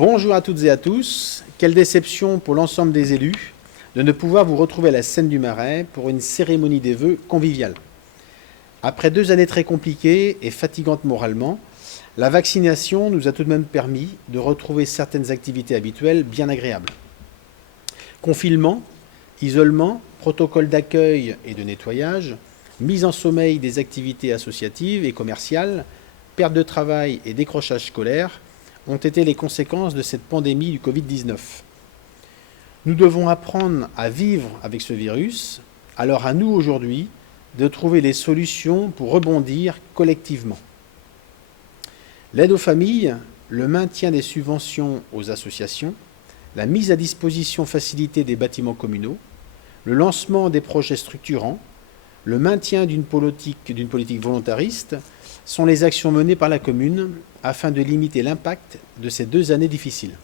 Bonjour à toutes et à tous. Quelle déception pour l'ensemble des élus de ne pouvoir vous retrouver à la Senne du Marais pour une cérémonie des vœux conviviale. Après 2 années très compliquées et fatigantes moralement, la vaccination nous a tout de même permis de retrouver certaines activités habituelles bien agréables. Confinement, isolement, protocole d'accueil et de nettoyage, mise en sommeil des activités associatives et commerciales, perte de travail et décrochage scolaire ont été les conséquences de cette pandémie du Covid-19. Nous devons apprendre à vivre avec ce virus, alors à nous aujourd'hui de trouver les solutions pour rebondir collectivement. L'aide aux familles, le maintien des subventions aux associations, la mise à disposition facilitée des bâtiments communaux, le lancement des projets structurants, le maintien d'une politique volontariste sont les actions menées par la commune afin de limiter l'impact de ces 2 années difficiles.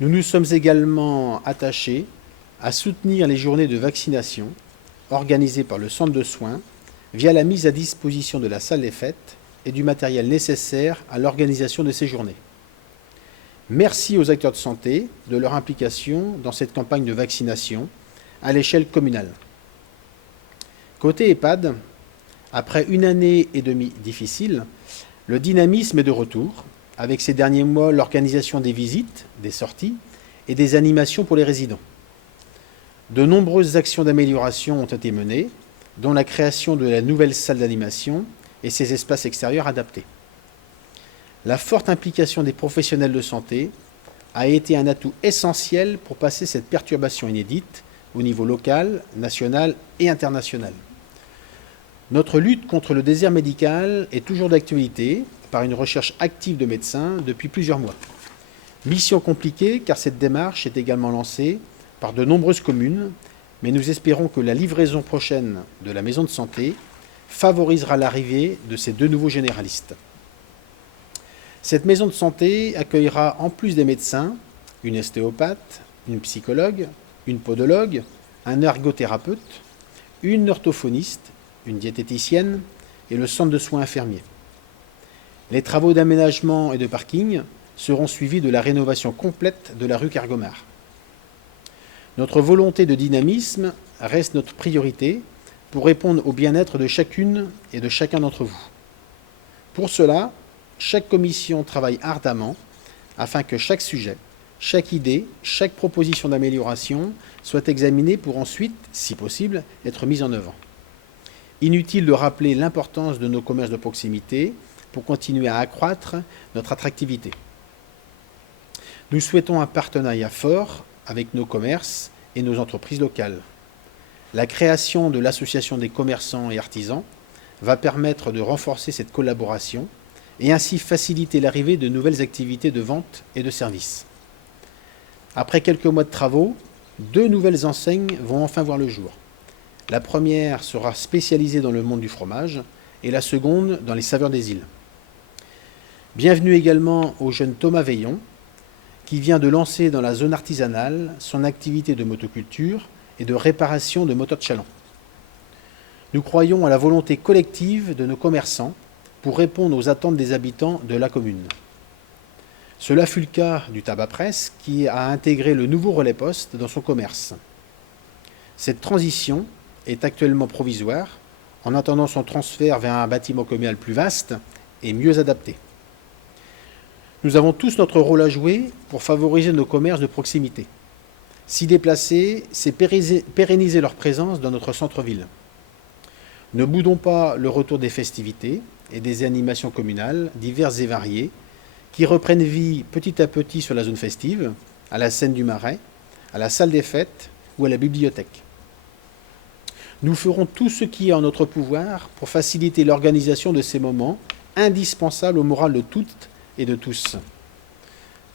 Nous nous sommes également attachés à soutenir les journées de vaccination organisées par le centre de soins via la mise à disposition de la salle des fêtes et du matériel nécessaire à l'organisation de ces journées. Merci aux acteurs de santé de leur implication dans cette campagne de vaccination à l'échelle communale. Côté EHPAD, après 1 année et demie difficile, le dynamisme est de retour, avec ces derniers mois l'organisation des visites, des sorties et des animations pour les résidents. De nombreuses actions d'amélioration ont été menées, dont la création de la nouvelle salle d'animation et ses espaces extérieurs adaptés. La forte implication des professionnels de santé a été un atout essentiel pour passer cette perturbation inédite au niveau local, national et international. Notre lutte contre le désert médical est toujours d'actualité par une recherche active de médecins depuis plusieurs mois. Mission compliquée car cette démarche est également lancée par de nombreuses communes, mais nous espérons que la livraison prochaine de la maison de santé favorisera l'arrivée de ces 2 nouveaux généralistes. Cette maison de santé accueillera en plus des médecins, une ostéopathe, une psychologue, une podologue, un ergothérapeute, une orthophoniste, une diététicienne et le centre de soins infirmiers. Les travaux d'aménagement et de parking seront suivis de la rénovation complète de la rue Cargomar. Notre volonté de dynamisme reste notre priorité pour répondre au bien-être de chacune et de chacun d'entre vous. Pour cela, chaque commission travaille ardemment afin que chaque sujet, chaque idée, chaque proposition d'amélioration soit examinée pour ensuite, si possible, être mise en œuvre. Inutile de rappeler l'importance de nos commerces de proximité pour continuer à accroître notre attractivité. Nous souhaitons un partenariat fort avec nos commerces et nos entreprises locales. La création de l'association des commerçants et artisans va permettre de renforcer cette collaboration et ainsi faciliter l'arrivée de nouvelles activités de vente et de services. Après quelques mois de travaux, 2 nouvelles enseignes vont enfin voir le jour. La première sera spécialisée dans le monde du fromage et la seconde dans les saveurs des îles. Bienvenue également au jeune Thomas Veillon, qui vient de lancer dans la zone artisanale son activité de motoculture et de réparation de moteurs de chaland. Nous croyons à la volonté collective de nos commerçants pour répondre aux attentes des habitants de la commune. Cela fut le cas du tabac presse qui a intégré le nouveau relais poste dans son commerce. Cette transition est actuellement provisoire en attendant son transfert vers un bâtiment communal plus vaste et mieux adapté. Nous avons tous notre rôle à jouer pour favoriser nos commerces de proximité. S'y déplacer, c'est pérenniser leur présence dans notre centre-ville. Ne boudons pas le retour des festivités et des animations communales diverses et variées qui reprennent vie petit à petit sur la zone festive, à la Senne du Marais, à la salle des fêtes ou à la bibliothèque. Nous ferons tout ce qui est en notre pouvoir pour faciliter l'organisation de ces moments indispensables au moral de toutes et de tous.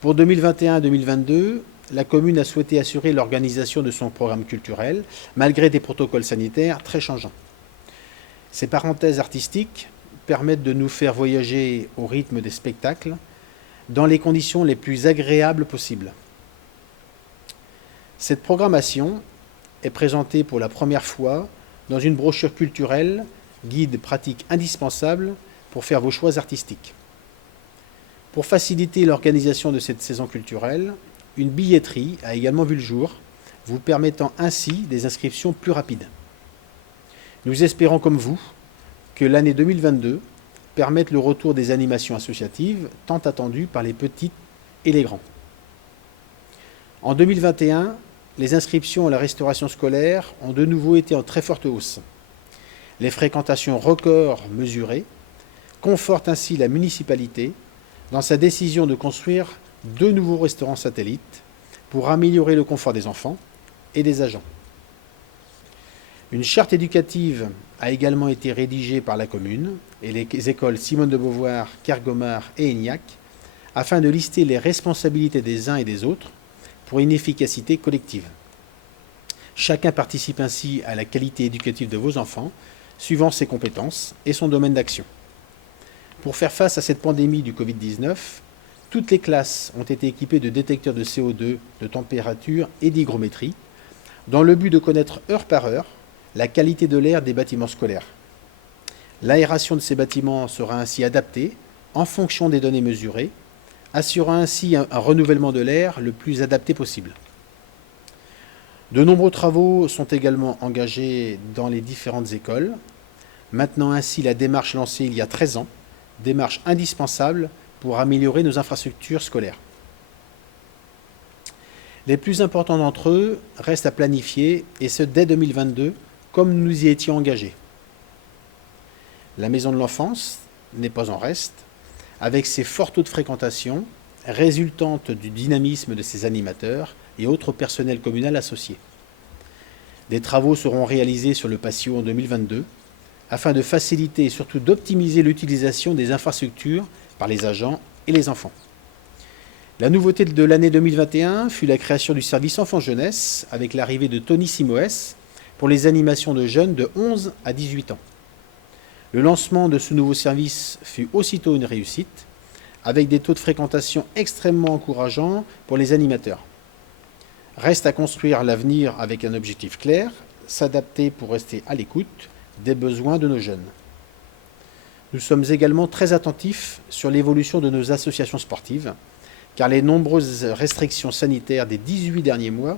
Pour 2021-2022, la commune a souhaité assurer l'organisation de son programme culturel, malgré des protocoles sanitaires très changeants. Ces parenthèses artistiques permettent de nous faire voyager au rythme des spectacles, dans les conditions les plus agréables possibles. Cette programmation est présentée pour la première fois dans une brochure culturelle, guide pratique indispensable pour faire vos choix artistiques. Pour faciliter l'organisation de cette saison culturelle, une billetterie a également vu le jour, vous permettant ainsi des inscriptions plus rapides. Nous espérons comme vous que l'année 2022 permette le retour des animations associatives tant attendues par les petits et les grands. En 2021, les inscriptions à la restauration scolaire ont de nouveau été en très forte hausse. Les fréquentations records mesurées confortent ainsi la municipalité dans sa décision de construire 2 nouveaux restaurants satellites pour améliorer le confort des enfants et des agents. Une charte éducative a également été rédigée par la commune et les écoles Simone de Beauvoir, Kergomar et Aignac afin de lister les responsabilités des uns et des autres pour une efficacité collective. Chacun participe ainsi à la qualité éducative de vos enfants, suivant ses compétences et son domaine d'action. Pour faire face à cette pandémie du Covid-19, toutes les classes ont été équipées de détecteurs de CO2, de température et d'hygrométrie, dans le but de connaître heure par heure la qualité de l'air des bâtiments scolaires. L'aération de ces bâtiments sera ainsi adaptée en fonction des données mesurées, assurant ainsi un renouvellement de l'air le plus adapté possible. De nombreux travaux sont également engagés dans les différentes écoles, maintenant ainsi la démarche lancée il y a 13 ans, démarche indispensable pour améliorer nos infrastructures scolaires. Les plus importants d'entre eux restent à planifier, et ce dès 2022, comme nous y étions engagés. La maison de l'enfance n'est pas en reste, avec ses forts taux de fréquentation, résultantes du dynamisme de ses animateurs et autres personnels communal associés. Des travaux seront réalisés sur le patio en 2022, afin de faciliter et surtout d'optimiser l'utilisation des infrastructures par les agents et les enfants. La nouveauté de l'année 2021 fut la création du service enfants-jeunesse avec l'arrivée de Tony Simoes pour les animations de jeunes de 11 à 18 ans. Le lancement de ce nouveau service fut aussitôt une réussite, avec des taux de fréquentation extrêmement encourageants pour les animateurs. Reste à construire l'avenir avec un objectif clair, s'adapter pour rester à l'écoute des besoins de nos jeunes. Nous sommes également très attentifs sur l'évolution de nos associations sportives, car les nombreuses restrictions sanitaires des 18 derniers mois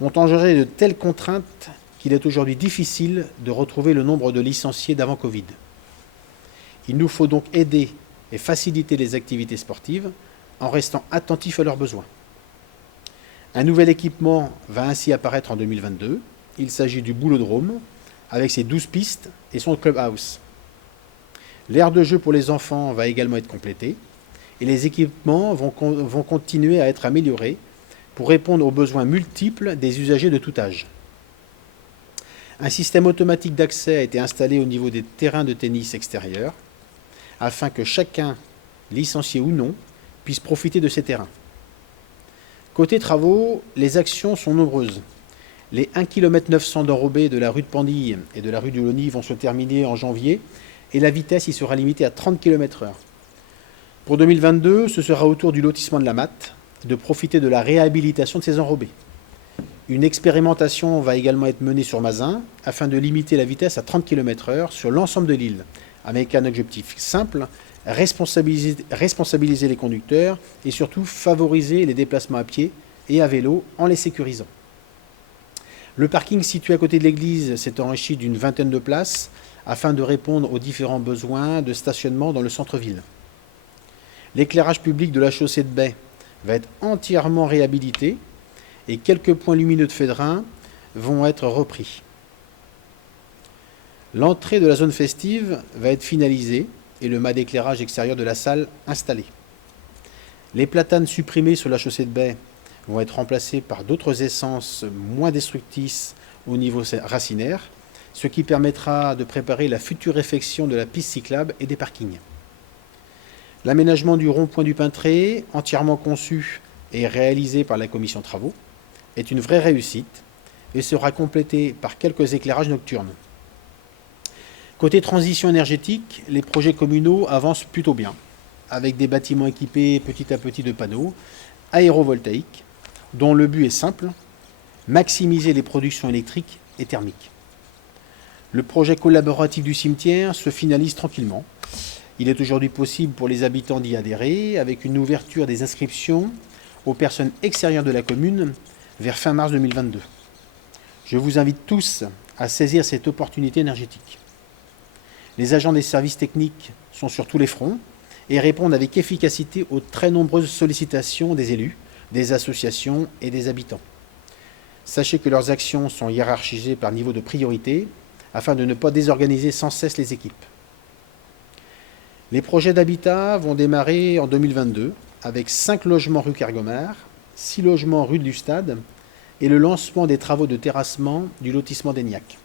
ont engendré de telles contraintes qu'il est aujourd'hui difficile de retrouver le nombre de licenciés d'avant Covid. Il nous faut donc aider et faciliter les activités sportives en restant attentifs à leurs besoins. Un nouvel équipement va ainsi apparaître en 2022. Il s'agit du Boulodrome, avec ses 12 pistes et son clubhouse. L'aire de jeu pour les enfants va également être complété, et les équipements vont continuer à être améliorés pour répondre aux besoins multiples des usagers de tout âge. Un système automatique d'accès a été installé au niveau des terrains de tennis extérieurs, afin que chacun, licencié ou non, puisse profiter de ces terrains. Côté travaux, les actions sont nombreuses. Les 1,9 km d'enrobés de la rue de Pandille et de la rue du Lony vont se terminer en janvier, et la vitesse y sera limitée à 30 km/h. Pour 2022, ce sera au tour du lotissement de la Matte de profiter de la réhabilitation de ces enrobés. Une expérimentation va également être menée sur Mazin afin de limiter la vitesse à 30 km/h sur l'ensemble de l'île, avec un objectif simple, responsabiliser les conducteurs et surtout favoriser les déplacements à pied et à vélo en les sécurisant. Le parking situé à côté de l'église s'est enrichi d'une vingtaine de places afin de répondre aux différents besoins de stationnement dans le centre-ville. L'éclairage public de la chaussée de Baie va être entièrement réhabilité et quelques points lumineux de Fédrin vont être repris. L'entrée de la zone festive va être finalisée et le mât d'éclairage extérieur de la salle installé. Les platanes supprimés sur la chaussée de Baie vont être remplacés par d'autres essences moins destructrices au niveau racinaire, ce qui permettra de préparer la future effection de la piste cyclable et des parkings. L'aménagement du rond-point du Pintré, entièrement conçu et réalisé par la commission travaux, est une vraie réussite et sera complété par quelques éclairages nocturnes. Côté transition énergétique, les projets communaux avancent plutôt bien, avec des bâtiments équipés petit à petit de panneaux aérovoltaïques, dont le but est simple, maximiser les productions électriques et thermiques. Le projet collaboratif du cimetière se finalise tranquillement Il est aujourd'hui possible pour les habitants d'y adhérer avec une ouverture des inscriptions aux personnes extérieures de la commune vers fin mars 2022. Je vous invite tous à saisir cette opportunité énergétique. Les agents des services techniques sont sur tous les fronts et répondent avec efficacité aux très nombreuses sollicitations des élus, des associations et des habitants. Sachez que leurs actions sont hiérarchisées par niveau de priorité afin de ne pas désorganiser sans cesse les équipes. Les projets d'habitat vont démarrer en 2022 avec 5 logements rue Kergomar, 6 logements rue du Stade et le lancement des travaux de terrassement du lotissement d'Aignac.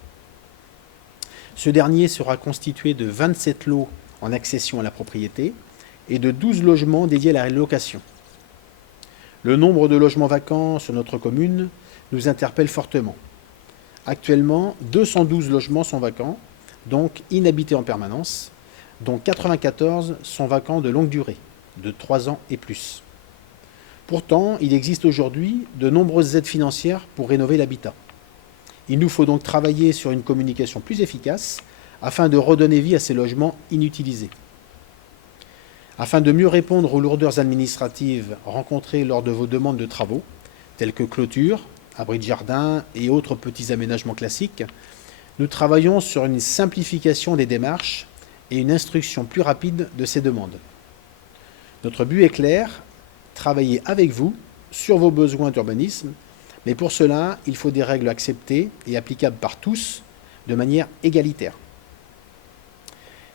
Ce dernier sera constitué de 27 lots en accession à la propriété et de 12 logements dédiés à la location. Le nombre de logements vacants sur notre commune nous interpelle fortement. Actuellement, 212 logements sont vacants, donc inhabités en permanence, dont 94 sont vacants de longue durée, de 3 ans et plus. Pourtant, il existe aujourd'hui de nombreuses aides financières pour rénover l'habitat. Il nous faut donc travailler sur une communication plus efficace afin de redonner vie à ces logements inutilisés. Afin de mieux répondre aux lourdeurs administratives rencontrées lors de vos demandes de travaux, telles que clôture, abris de jardin et autres petits aménagements classiques, nous travaillons sur une simplification des démarches et une instruction plus rapide de ces demandes. Notre but est clair, travailler avec vous sur vos besoins d'urbanisme, mais pour cela, il faut des règles acceptées et applicables par tous de manière égalitaire.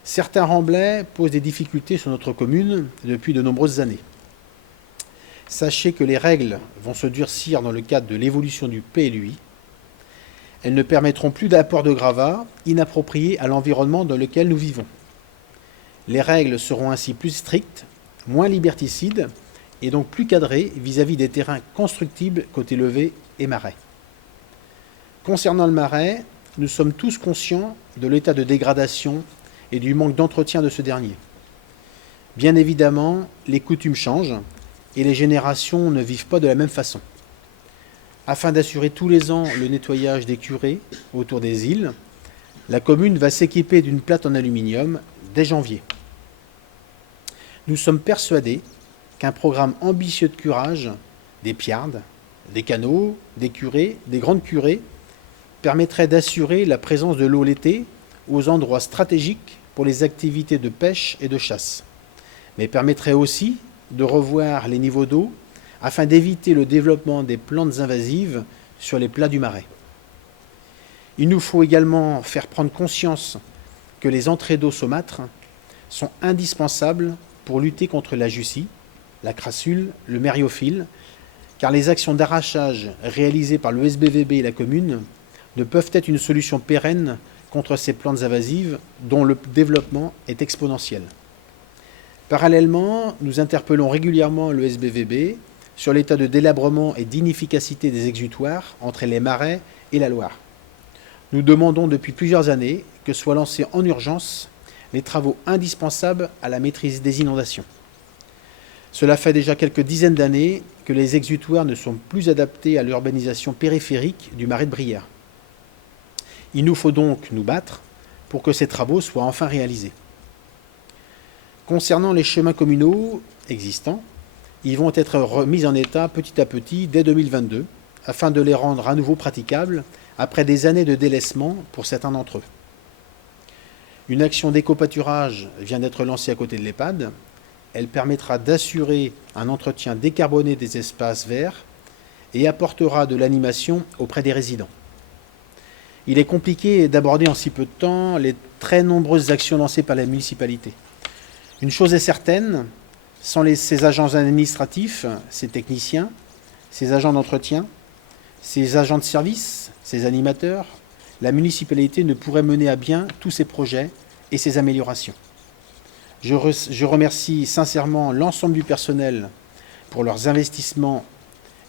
Certains remblais posent des difficultés sur notre commune depuis de nombreuses années. Sachez que les règles vont se durcir dans le cadre de l'évolution du PLUI. Elles ne permettront plus d'apport de gravats inappropriés à l'environnement dans lequel nous vivons. Les règles seront ainsi plus strictes, moins liberticides et donc plus cadrées vis-à-vis des terrains constructibles côté levé et marais. Concernant le marais, nous sommes tous conscients de l'état de dégradation et du manque d'entretien de ce dernier. Bien évidemment, les coutumes changent et les générations ne vivent pas de la même façon. Afin d'assurer tous les ans le nettoyage des curés autour des îles, la commune va s'équiper d'une plate en aluminium dès janvier. Nous sommes persuadés qu'un programme ambitieux de curage des piardes, des canaux, des curés, des grandes curées permettrait d'assurer la présence de l'eau l'été aux endroits stratégiques pour les activités de pêche et de chasse, mais permettrait aussi de revoir les niveaux d'eau afin d'éviter le développement des plantes invasives sur les plats du marais. Il nous faut également faire prendre conscience que les entrées d'eau saumâtre sont indispensables pour lutter contre la jussie, la crassule, le mériophile, car les actions d'arrachage réalisées par le SBVB et la commune ne peuvent être une solution pérenne contre ces plantes invasives dont le développement est exponentiel. Parallèlement, nous interpellons régulièrement le SBVB sur l'état de délabrement et d'inefficacité des exutoires entre les marais et la Loire. Nous demandons depuis plusieurs années que soient lancés en urgence les travaux indispensables à la maîtrise des inondations. Cela fait déjà quelques dizaines d'années que les exutoires ne sont plus adaptés à l'urbanisation périphérique du marais de Brière. Il nous faut donc nous battre pour que ces travaux soient enfin réalisés. Concernant les chemins communaux existants, ils vont être remis en état petit à petit dès 2022 afin de les rendre à nouveau praticables après des années de délaissement pour certains d'entre eux. Une action d'éco-pâturage vient d'être lancée à côté de l'EHPAD. Elle permettra d'assurer un entretien décarboné des espaces verts et apportera de l'animation auprès des résidents. Il est compliqué d'aborder en si peu de temps les très nombreuses actions lancées par la municipalité. Une chose est certaine, sans ces agents administratifs, ces techniciens, ces agents d'entretien, ces agents de service, ces animateurs, la municipalité ne pourrait mener à bien tous ces projets et ces améliorations. Je remercie sincèrement l'ensemble du personnel pour leurs investissements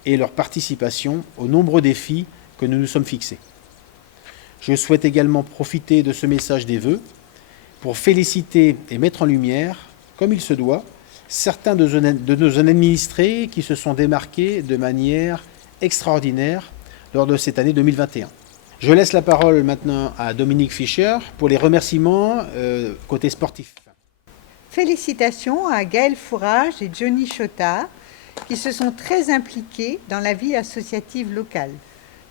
et leur participation aux nombreux défis que nous nous sommes fixés. Je souhaite également profiter de ce message des vœux pour féliciter et mettre en lumière, comme il se doit, certains de nos administrés qui se sont démarqués de manière extraordinaire lors de cette année 2021. Je laisse la parole maintenant à Dominique Fischer pour les remerciements côté sportif. Félicitations à Gaël Fourage et Johnny Chotard qui se sont très impliqués dans la vie associative locale.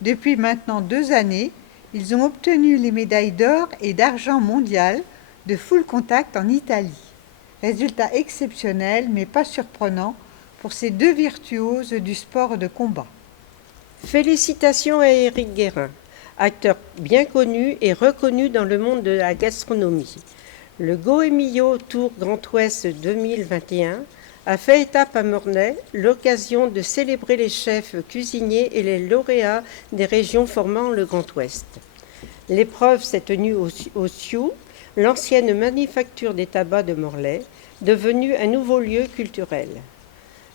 Depuis maintenant 2 années, ils ont obtenu les médailles d'or et d'argent mondiales de full contact en Italie. Résultat exceptionnel mais pas surprenant pour ces 2 virtuoses du sport de combat. Félicitations à Éric Guérin, acteur bien connu et reconnu dans le monde de la gastronomie. Le Goemio Tour Grand Ouest 2021 a fait étape à Morlaix, l'occasion de célébrer les chefs cuisiniers et les lauréats des régions formant le Grand Ouest. L'épreuve s'est tenue au Sioux, l'ancienne manufacture des tabacs de Morlaix, devenue un nouveau lieu culturel.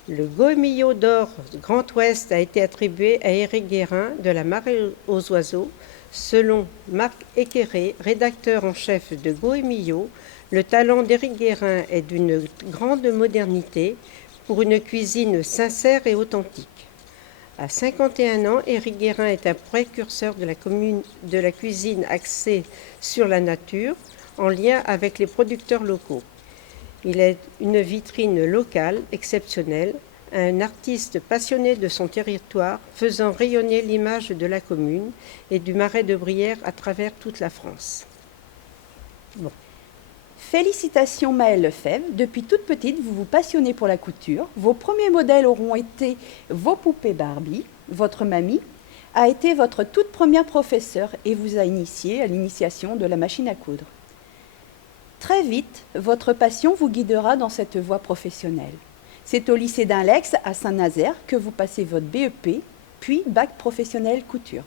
Le Goemio d'or Grand Ouest a été attribué à Éric Guérin de la Marée aux Oiseaux. Selon Marc Équeré, rédacteur en chef de Goemio, le talent d'Éric Guérin est d'une grande modernité pour une cuisine sincère et authentique. À 51 ans, Éric Guérin est un précurseur de la cuisine axée sur la nature, en lien avec les producteurs locaux. Il est une vitrine locale exceptionnelle, un artiste passionné de son territoire, faisant rayonner l'image de la commune et du Marais de Brière à travers toute la France. Bon. Félicitations Maëlle Lefebvre, depuis toute petite vous vous passionnez pour la couture. Vos premiers modèles auront été vos poupées Barbie. Votre mamie a été votre toute première professeure et vous a initié à l'initiation de la machine à coudre. Très vite, votre passion vous guidera dans cette voie professionnelle. C'est au lycée d'Inlex à Saint-Nazaire que vous passez votre BEP, puis bac professionnel couture.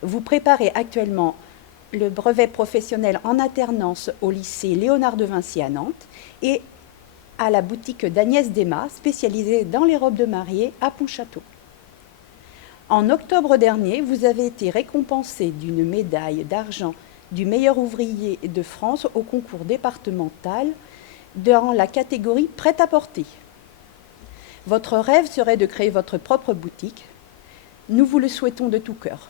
Vous préparez actuellement le brevet professionnel en alternance au lycée Léonard de Vinci à Nantes et à la boutique d'Agnès Desmas, spécialisée dans les robes de mariée à Pontchâteau. En octobre dernier, vous avez été récompensé d'une médaille d'argent du meilleur ouvrier de France au concours départemental dans la catégorie prêt-à-porter. Votre rêve serait de créer votre propre boutique. Nous vous le souhaitons de tout cœur.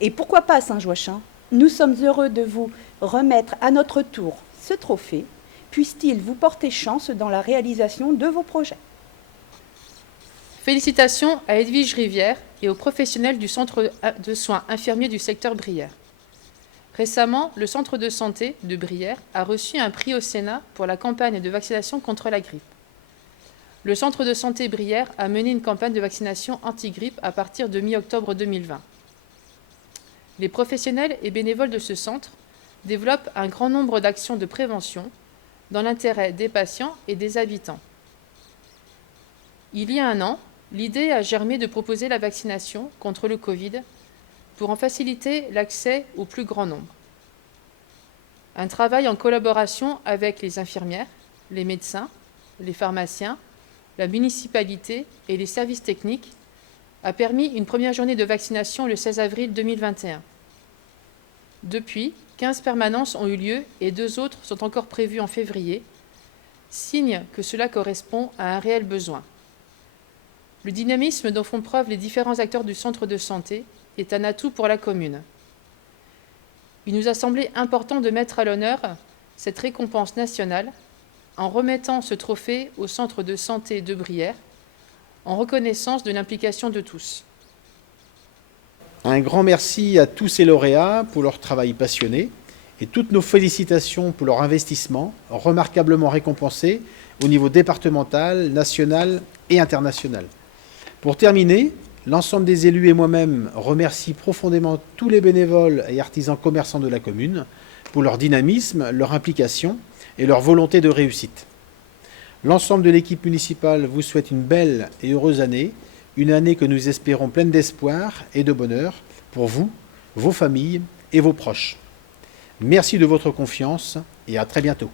Et pourquoi pas à Saint-Joachim ? Nous sommes heureux de vous remettre à notre tour ce trophée. Puisse-t-il vous porter chance dans la réalisation de vos projets. Félicitations à Edwige Rivière et aux professionnels du centre de soins infirmiers du secteur Brière. Récemment, le centre de santé de Brière a reçu un prix au Sénat pour la campagne de vaccination contre la grippe. Le centre de santé Brière a mené une campagne de vaccination anti-grippe à partir de mi-octobre 2020. Les professionnels et bénévoles de ce centre développent un grand nombre d'actions de prévention dans l'intérêt des patients et des habitants. Il y a 1 an, l'idée a germé de proposer la vaccination contre le Covid pour en faciliter l'accès au plus grand nombre. Un travail en collaboration avec les infirmières, les médecins, les pharmaciens, la municipalité et les services techniques a permis une première journée de vaccination le 16 avril 2021. Depuis, 15 permanences ont eu lieu et 2 autres sont encore prévues en février, signe que cela correspond à un réel besoin. Le dynamisme dont font preuve les différents acteurs du centre de santé est un atout pour la commune. Il nous a semblé important de mettre à l'honneur cette récompense nationale en remettant ce trophée au centre de santé de Brière, en reconnaissance de l'implication de tous. Un grand merci à tous ces lauréats pour leur travail passionné et toutes nos félicitations pour leur investissement remarquablement récompensé au niveau départemental, national et international. Pour terminer, l'ensemble des élus et moi-même remercie profondément tous les bénévoles et artisans commerçants de la commune pour leur dynamisme, leur implication et leur volonté de réussite. L'ensemble de l'équipe municipale vous souhaite une belle et heureuse année, une année que nous espérons pleine d'espoir et de bonheur pour vous, vos familles et vos proches. Merci de votre confiance et à très bientôt.